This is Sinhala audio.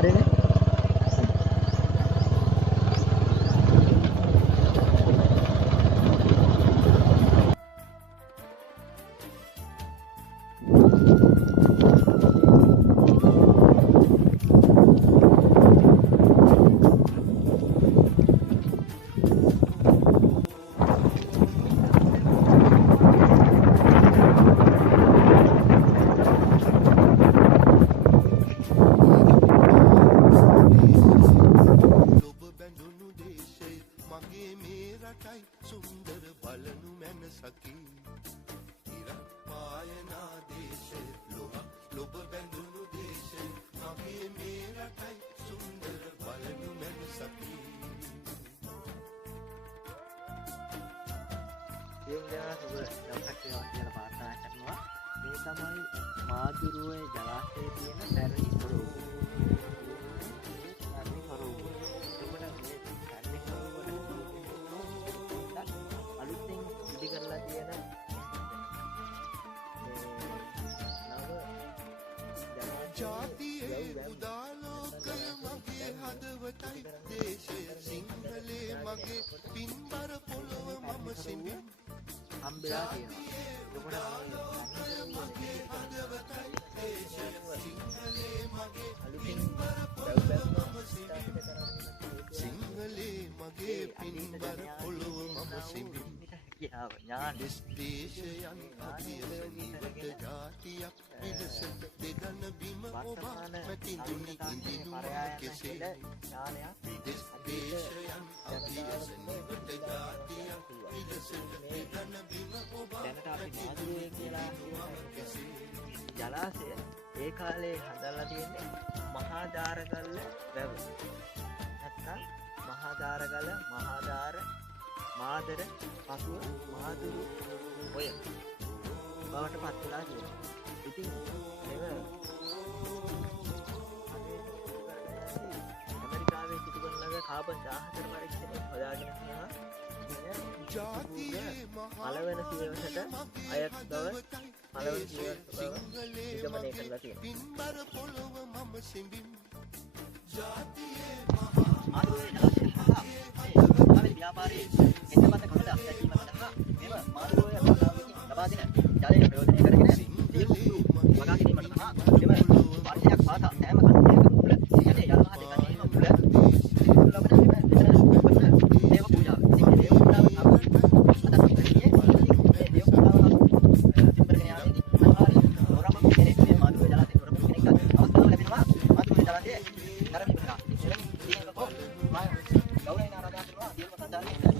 හරිනේ. කියලා පාර්ථනා කරනවා. මේ තමයි මාදුරුවේ ජලාශයේ තියෙන පැරණි ස්වරූපය. පැරණි ස්වරූපය. එතකොට මේ පැරණි ස්වරූපයට අලුතෙන් ඉදි කරලා තියෙන ජාතියේ උදාලෝකය මගේ හදවතයි දේශය සිංහලේ මගේ පින්බර පොළොව මම සිඹින් හම්බෙලා තියෙනවා. මගේ හදවතයි දේශය සිංහලේ මගේ පින්බර පොළොව මම සිඹින් සිංහලේ මගේ පින්බර පොළොව මම සිඹින් දේශයන් අභියසනීට ජාතියක් විලසට දෙදන බිම ඔබා මැතිඳුනි ඉඳිනුමා කෙසේ දේශයන් අභියසනීට ජාතියක් විලසට දෙදන බිම ඔබා ජලාශය ඒ කාලේ හදලා තියෙන්නේ මහාදාරගල්ල වැව. නැත්නම් මහාදාරගල මහාදාර මාදර පසුව මාදුරු ඔය බවට පත් වෙලා තියෙනවා. ඉතින් ඒක ඇමරිකාවේ සිදු කරන ලද කාබන් 14 පරීක්ෂණය හොයාගෙන තියෙනවා. පළවෙනි සියවසට අයත් බව පළවෙනි සියවස බව නිගමනය කරලා තියෙනවා. ව්‍යාපාරයේ එන්නමත කමද අත්දැකීම සඳහා මෙම මාර්ගෝය කලාවකින් ලබා දෙන ජලය ප්‍රයෝජනය කරගෙන සියලු වගා ගැනීමට සහ මෙම වර්ෂයක් පාසා සෑම කණ්ඩායමක මුල යන්නේ යන මහ දෙකන්නේ මුල ලබන දේව පූජාව. ඉතින් දේව පූජාව අදත් කරන්නේ දේව පූජාව සිම්බරගෙන යන්නේ අනිවාර්යයෙන් තොරම කෙනෙක් මේ මාර්ගෝය ජලාශයේ තොරම කෙනෙක් අවස්ථාව ලැබෙනවා මාර්ගෝය ජලාශයේ නරඹ කරනවා. ඉතින් ඒකෝ මා ගෞරවයෙන් ආරාධනා කරනවා දේව සඳහන්